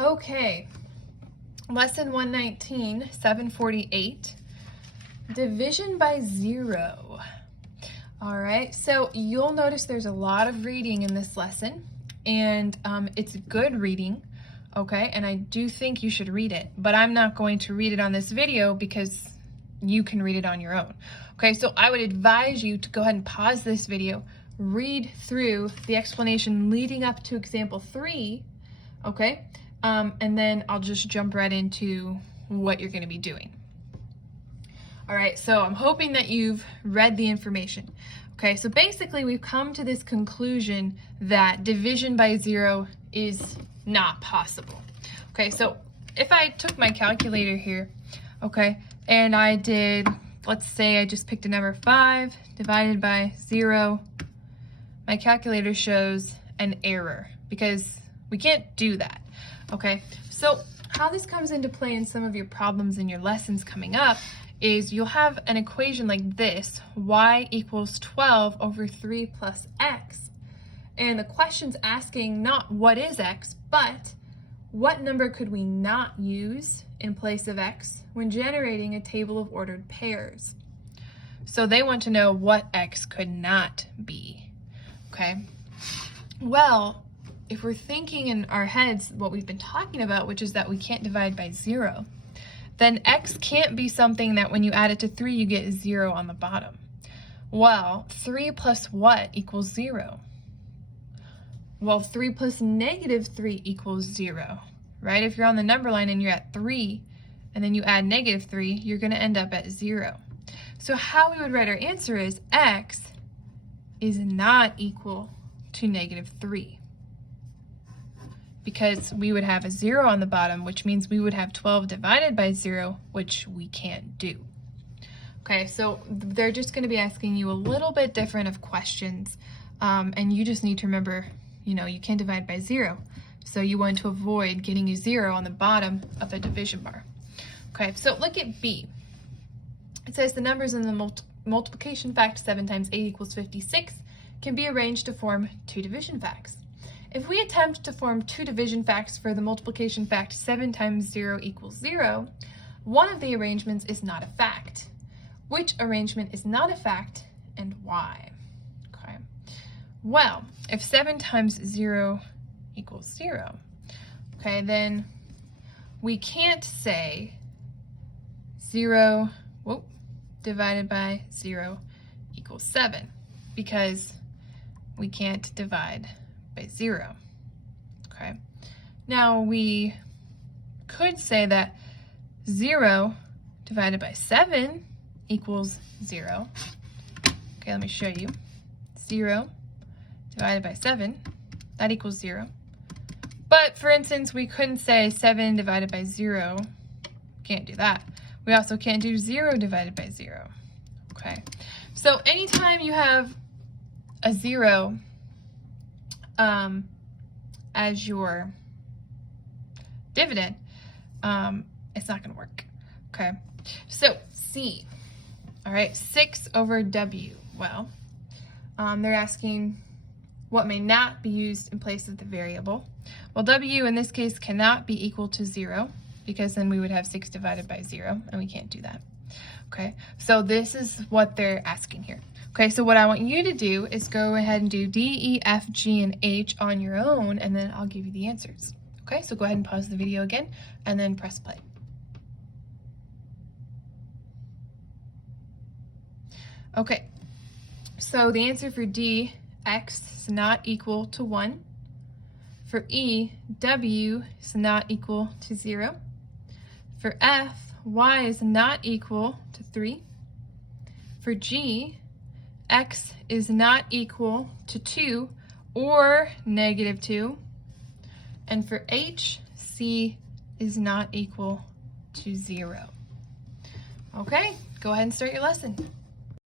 Okay, lesson 119, 748, division by zero. All right, so you'll notice there's a lot of reading in this lesson, and it's good reading, okay? And I do think you should read it, but I'm not going to read it on this video because you can read it on your own. Okay, so I would advise you to go ahead and pause this video, read through the explanation leading up to example 3, okay? And then I'll just jump right into what you're going to be doing. All right, so I'm hoping that you've read the information. Okay, so basically we've come to this conclusion that division by zero is not possible. Okay, so if I took my calculator here, okay, and I did, let's say I just picked a number 5 divided by 0, my calculator shows an error because we can't do that. Okay, so how this comes into play in some of your problems in your lessons coming up is you'll have an equation like this, y equals 12 over 3 plus x. And the question's asking not what is x, but what number could we not use in place of x when generating a table of ordered pairs? So they want to know what x could not be, okay? Well, if we're thinking in our heads what we've been talking about, which is that we can't divide by 0, then x can't be something that when you add it to 3, you get 0 on the bottom. Well, 3 plus what equals 0? Well, 3 plus negative 3 equals 0, right? If you're on the number line and you're at 3, and then you add negative 3, you're going to end up at 0. So how we would write our answer is x is not equal to negative 3. Because we would have a 0 on the bottom, which means we would have 12 divided by 0, which we can't do. Okay, so they're just going to be asking you a little bit different of questions, and you just need to remember, you know, you can't divide by 0, so you want to avoid getting a 0 on the bottom of a division bar. Okay, so look at B. It says the numbers in the multiplication fact 7 times 8 equals 56 can be arranged to form 2 division facts. If we attempt to form 2 division facts for the multiplication fact 7 times 0 equals 0, one of the arrangements is not a fact. Which arrangement is not a fact and why? Okay. Well, if 7 times 0 equals 0, okay, then we can't say 0 divided by 0 equals 7 because we can't divide by 0. Okay. Now we could say that 0 divided by 7 equals 0. Okay, let me show you. 0 divided by 7, that equals 0. But for instance, we couldn't say 7 divided by 0. Can't do that. We also can't do 0 divided by 0. Okay. So anytime you have a 0 as your dividend, it's not going to work. Okay, so C. All right, 6 over W. Well, they're asking what may not be used in place of the variable. Well, W in this case cannot be equal to 0 because then we would have 6 divided by 0, and we can't do that. Okay, so this is what they're asking here. Okay, so what I want you to do is go ahead and do D, E, F, G, and H on your own, and then I'll give you the answers. Okay, so go ahead and pause the video again, and then press play. Okay, so the answer for D, X is not equal to 1. For E, W is not equal to 0. For F, Y is not equal to 3. For G, X is not equal to 2 or negative 2. And for H, C is not equal to 0. Okay, go ahead and start your lesson.